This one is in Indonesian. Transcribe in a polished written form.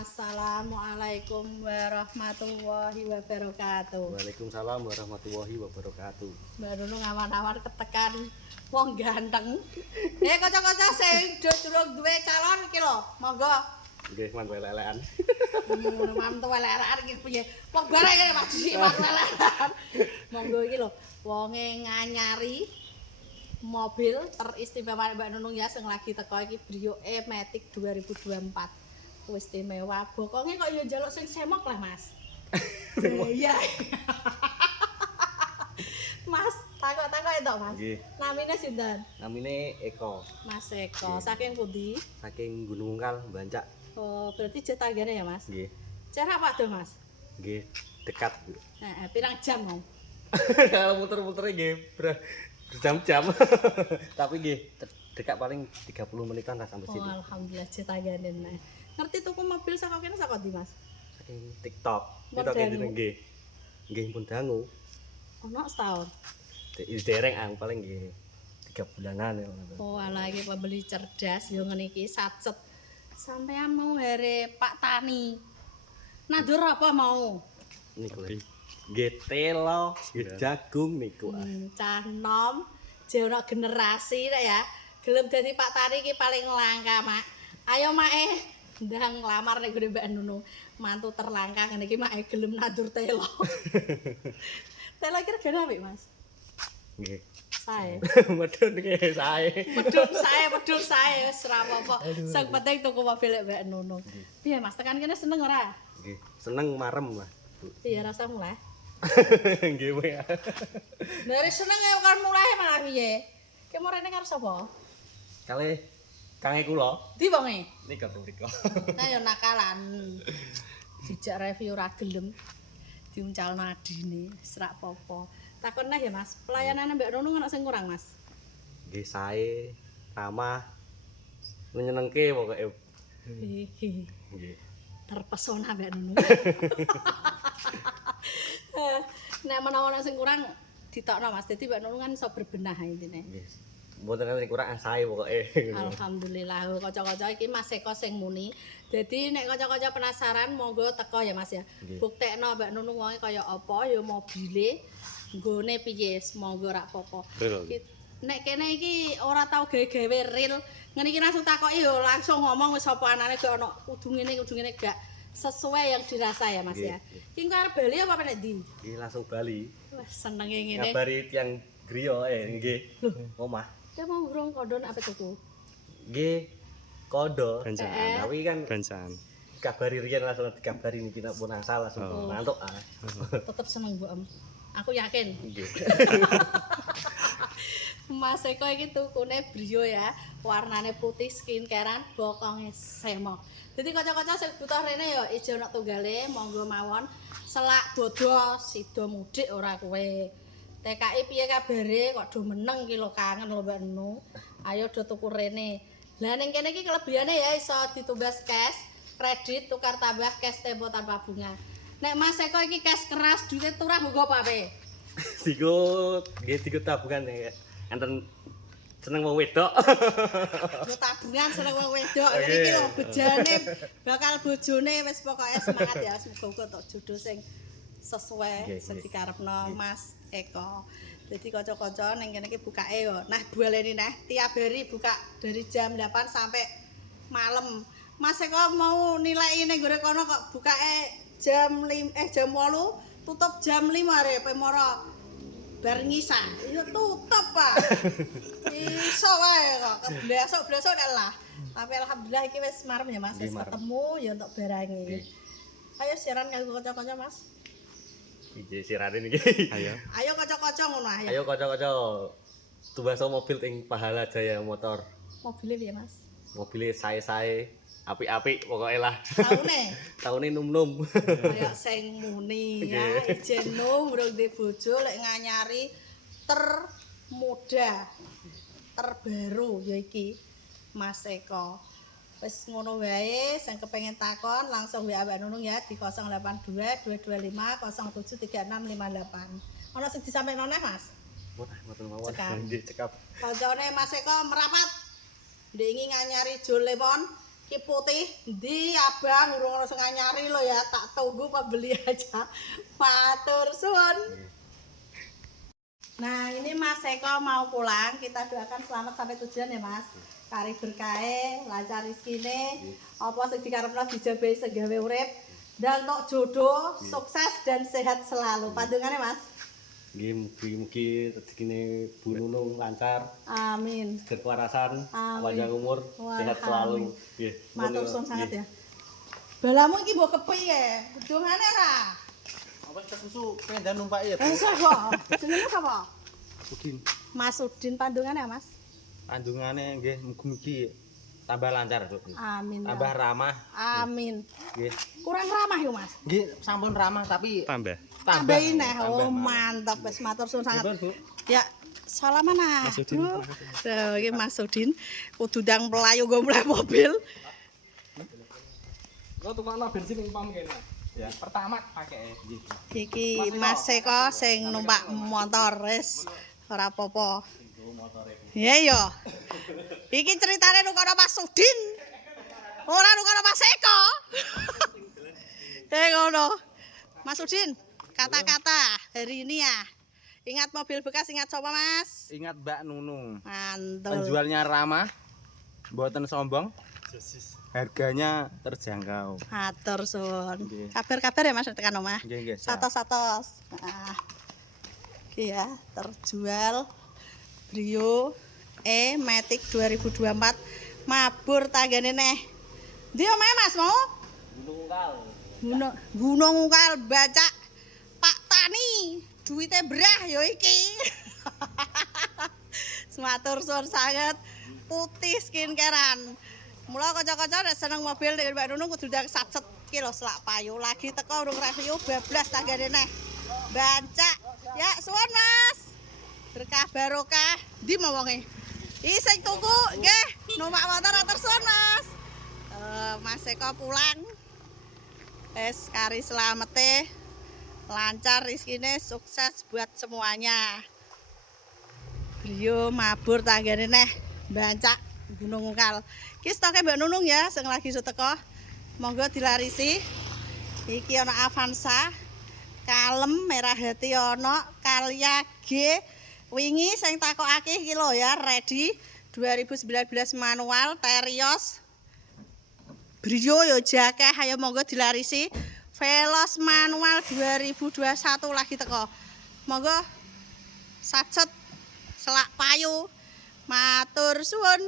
Assalamualaikum warahmatullahi wabarakatuh. Waalaikumsalam warahmatullahi wabarakatuh. Mbak Nunung awan-awan ketekan wong ganteng. Kanca-kanca sing durung duwe calon iki lho, monggo. Nggih, mantu elek-elekan. Mantu elek-elekan iki piye? Wong bareng kene Mas Disi mantu elek-elekan. Monggo iki lho, wonge nganyari mobil teristimewa Mbak Nunung ya sing lagi teko iki Brio Matic 2024. Istimewa bokonge kok ya njaluk sing semok lah Mas. Iya. Mas, takok-takok entuk Mas. Nggih. Namine sinten? Namine Eko. Mas Eko. Saking pundi? Saking Gunung Ungkal, Bancak. Oh, berarti jetanggane ya Mas? Nggih. Jarak apa tuh Mas? Nggih, dekat. Heeh, pirang jam mau? Kalau muter-muter nggih berjam-jam. Tapi nggih dekat paling 30 menitan lah sampai Oh, sini. alhamdulillah jetanggane nah. Ngerti tuku mobil saka kene saka ndi Mas? Saking TikTok. Mun TikTok dangu. nggih. Nggih pun dangu. Ono setahun. Dereng ang paling nggih 3 bulanan ya. Oh, ala iki pembeli cerdas yo ngene iki sacet. Sampean mau here Pak Tani. Nandur apa mau? Niku nggih telo, nggih jagung niku. Cah nom, jono generasi nek ya. Gelem dadi Pak Tani iki paling langka, Mak. Ayo Mak ndang nglamar nek gone Mbak Nunung. Mantu terlangka ngene iki Mak gelem nandur telo. Telo iki regane apik, Mas? Nggih. Sae. Medun nggih sae. Medun sae wis ora apa-apa. Sing penting tuku mobil nek Mbak Nunung. Piye Mas, tekan kene seneng ora? Nggih, seneng marem lah. Iya rasa mulai. Nggih, Bu. Dari seneng ya kan mulai malah piye? Ki mrene karo sapa? Kalih kange kula Ndi wonge? nika mriko. Ayo nakalan. Dijak review ora gelem. Diuncal nadine, serak popo. Takon neh ya Mas, pelayanane Mbak Nunung ana sing kurang Mas? Nggih sae, ramah. Menyenengke pokoke. Hehe. Nggih. Terpesona Mbak Nunung. Nek menawa ana sing kurang ditokno Mas. Dadi Mbak Nunung kan iso berbenah intine. Nggih. Mboten enten kurang sae pokoke. Alhamdulillah kanca-kanca iki Mas Eko sing muni. Dadi nek kanca-kanca penasaran monggo teko ya Mas ya. Nggih. Buktekno Mbak Nunung wonge kaya apa ya mobile nggone piye monggo rak apa. Nek kene iki ora tau gawe-gawe reel, ngene iki langsung takoki yo langsung ngomong wis apa anane gak ono kudu ngene gak sesuai yang dirasa ya Mas ya. Iki engko arep Bali apa nek ndi? Nggih langsung Bali. Wah senenge ngene. Ngabari tiyang griya nggih. Omah. Ki mau urung kondon apa tuku? Nggih. Kondo. Tapi kan gancan. Kabari riyen langsung dikabari niki nek pun asal langsung mantuk ah. Tetep seneng Bu Em. Aku yakin. Nggih. Mas Eko iki tukune Brio ya, warnane putih skincarean, bokonge semok. Dadi kanca-kanca sing butuh rene ya ijo ana tunggale, monggo mawon. Selak bodo sida mudik ora kowe. TKI piye kabare kok do meneng ki lho kangen lho Mbak Nunung. Ayo do tuku rene. Lah ning kene iki kelebihane ya iso ditumbas cash, kredit, tukar tambah cash tempo tanpa bunga. Nek Mas Eko iki cash keras duite turah nggo apa wae? Diku tabungan ya. Enten seneng wong wedok. Yo tabungan seneng wong wedok. Ngene iki lho bejane bakal bojone wis pokoke semangat ya muga-muga tok jodoh sing sesuai sing dikarepno Mas Eko. Jadi kanca-kanca ning kene iki bukake yo. Nah baleni neh tiap hari buka dari jam 8 sampai malam. Mas Eko mau nilai ning gore kono kok bukake jam 8 tutup jam 5 arep moro bar ngisa. Yo tutup, Pak. Iso wae kok. Besok-besok nek lah. Tapi alhamdulillah iki wis marem ya Mas, wis ketemu ya untuk barange. Ayo siaran kanggo kanca-kanca Mas. Iki sirane niki. Ayo kanca-kanca ngono ayo. Ayo kanca-kanca. Tumbas mobil ing Pahala Jaya Motor. Mobile piye Mas? Mobile sae-sae, apik-apik pokoke lah. Taune num-num. Kayak sing muni ya, ijen nom urung duwe bojo lek nganyari termuda, terbaru ya iki Mas Eko. Wis ngono wae, sing kepengin takon langsung WA Mbak Nunung ya di 082 225 073658. Ana sing disampaikan neh Mas? Mboten mawon. Nggih cekap. Kancane Mas Eko merapat. Ndek nganyari jol lemon Ki putih ndi abang urung ono sing nyari lo ya, tak tunggu pembeli aja. Matur suwun. Nah, ini Mas Eko mau pulang, kita doakan selamat sampai tujuan ya Mas. Kari berkahe, lancar rezekine, apa sing dikarepno dijabahi segawe urip, dan untuk jodoh, sukses dan sehat selalu. Pandungane Mas. Nggih, mugi-mugi rezekine Bu Nunung lancar, Amin. berkewarasan, Amin. panjang umur, Wah, sehat amin. selalu. Nggih. Matur suwun sangat ya. Balamu iki mbok kepiye? Bedongane ra? Apa susu pengen numpak ya? Sapa? Jenenge sapa? Udin. Mas Udin pandungane ya Mas. Kandungane nggih mugi-mugi tambah lancar, Duk. Amin. Ya. Tambah ramah. Amin. Nggih. Kurang ramah yo Mas. Nggih, sampun ramah tapi Tambah. Tambahin neh. Oh, tambah. mantap wis matur suwun sangat. Bu. Ya, salaman ah. Mas Udin. Bro. Nah, iki Mas Udin kudu ndang melayu nggo mulai mobil. Lo tukang bensin yang pam kene. Ya, pertama pakai nggih. Iki Mas Eko sing numpak motor wis ora apa-apa. Iya yo. Iki ceritane nukono Mas Udin. Ora nukono Mas Eko. Ngono. Mas Udin, kata-kata hari ini ya. Ingat mobil bekas, ingat coba Mas. Ingat Mbak Nunung. Mantul. Penjualnya ramah, mboten sombong. Harganya terjangkau. Atur suwun. Nggih. Kabar-kabar ya Mas tekan omah. Nggih, nggih. Satos-satos. Nah. Iki ya, terjual Brio Matic 2024 mabur tanggane neh. Ndi omahe Mas mau? Gunung Ungkal baca Pak Tani. Duite brah ya iki. Sematur suwun sanget. Putih skincarean. Mula kanca-kanca nek seneng mobil nek Mbak Nunung kudu ndang sacet iki lho selak payu. Lagi teko urung review bablas tanggane neh. Bancak. Ya suwun Mas. Berkah barokah. Ndi mau wonge? Iki sing tuku nggih, numpak motor atur suwun Mas. Mas Eko pulang. Wes kari selamete. Lancar rezekine, sukses buat semuanya. Brio mabur tanggane neh. Bancak Gunung Ungkal. Iki stoke Mbak Nunung ya sing lagi teko. Monggo dilarisi. Iki ana Avanza. Kalem merah hati ana, Calya G. Wingi sing takokake iki lho ya, ready 2019 manual Terios. Brio yo jakeh, ayo monggo dilarisi. Veloz manual 2021 lagi teko. Monggo sacet selak payu. Matur suwun.